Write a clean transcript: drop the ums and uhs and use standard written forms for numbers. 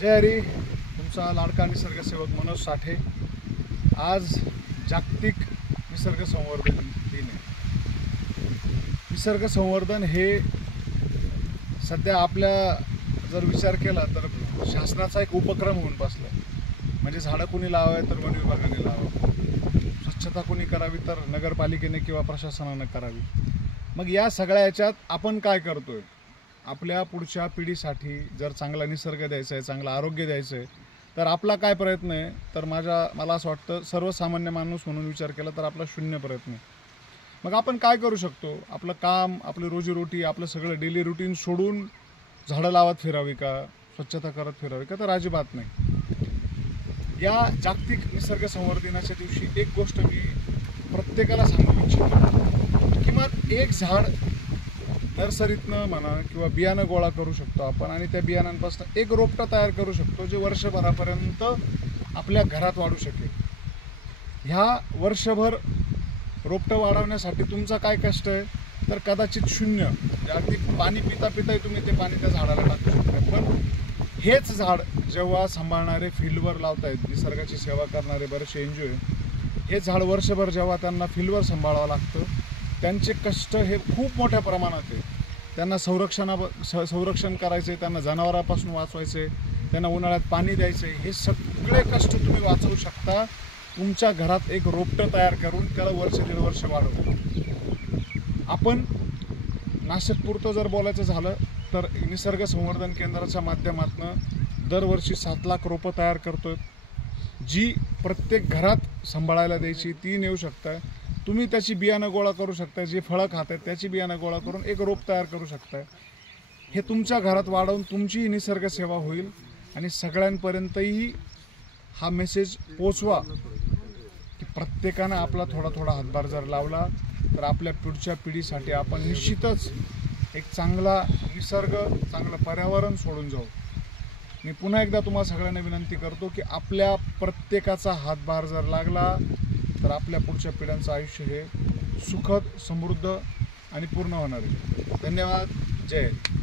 जय हरी. तुमचा लाडका निसर्गसेवक मनोज साठे. आज जागतिक निसर्ग संवर्धन दिन आहे. निसर्ग संवर्धन हे सध्या आपल्या जर विचार केला तर शासनाचा एक उपक्रम होऊन बसला. म्हणजे झाडं कोणी लावावे तर वन विभागाने लावावं, स्वच्छता कोणी करावी तर नगरपालिकेने किंवा प्रशासनाने करावी. मग या सगळ्या याच्यात आपण काय करतोय? आपल्या पुढच्या पिढीसाठी जर चांगला निसर्ग द्यायचा आहे, चांगलं आरोग्य द्यायचं आहे, तर आपला काय प्रयत्न आहे? तर मला असं वाटतं सर्वसामान्य माणूस म्हणून विचार केला तर आपला शून्य प्रयत्न आहे. मग आपण काय करू शकतो? आपलं काम, आपली रोजीरोटी, आपलं सगळं डेली रुटीन सोडून झाडं लावत फिरावी का, स्वच्छता करत फिरावी का? तर अजिबात नाही. या जागतिक निसर्ग संवर्धनाच्या दिवशी एक गोष्ट मी प्रत्येकाला सांगू इच्छितो. किमान एक झाड नर्सरीतनं म्हणा किंवा बियाणं गोळा करू शकतो आपण, आणि त्या बियाणांपासून एक रोपटं तयार करू शकतो जे वर्षभरापर्यंत आपल्या घरात वाढू शकेल. ह्या वर्षभर रोपटं वाढवण्यासाठी तुमचा काय कष्ट आहे? तर कदाचित शून्य. अगदी पाणी पिता पिताही तुम्ही ते पाणी त्या झाडाला टाकू शकता. पण हेच झाड जेव्हा सांभाळणारे फील्डवर लावतायत, निसर्गाची सेवा करणारे बरेचसे एनजीओ, हे झाड वर्षभर जेव्हा त्यांना फील्डवर सांभाळावं लागतं, त्यांचे कष्ट हे खूप मोठ्या प्रमाणात आहे. त्यांना संरक्षण करायचे, त्यांना जनावरांपासून वाचवायचे, त्यांना उन्हाळ्यात पाणी द्यायचे. हे सगळे कष्ट तुम्ही वाचवू शकता तुमच्या घरात एक रोपटं तयार करून त्याला वर्ष दीड वर्ष वाढवून. आपण नाशिकपुरतं जर बोलायचं झालं तर निसर्ग संवर्धन केंद्राच्या माध्यमातून दरवर्षी 7 लाख रोपं तयार करतोय, जी प्रत्येक घरात सांभाळायला द्यायची. ती नेऊ शकताय तुम्ही, त्याची बियाणं गोळा करू शकताय. जे फळं खात आहेत त्याची बियाणं गोळा करून एक रोप तयार करू शकताय. हे तुमच्या घरात वाढवून तुमची निसर्ग सेवा होईल. आणि सगळ्यांपर्यंतही हा मेसेज पोचवा की प्रत्येकानं आपला थोडा थोडा हातभार जर लावला तर आपल्या पुढच्या पिढीसाठी आपण निश्चितच एक चांगला निसर्ग, चांगलं पर्यावरण सोडून जाऊ. मी पुन्हा एकदा तुम्हा सगळ्यांना विनंती करतो की आपल्या प्रत्येकाचा हातभार जर लागला तर आपल्या पुढच्या पिढ्यांचं आयुष्य हे सुखद, समृद्ध आणि पूर्ण होणार आहे. धन्यवाद. जय हिंद.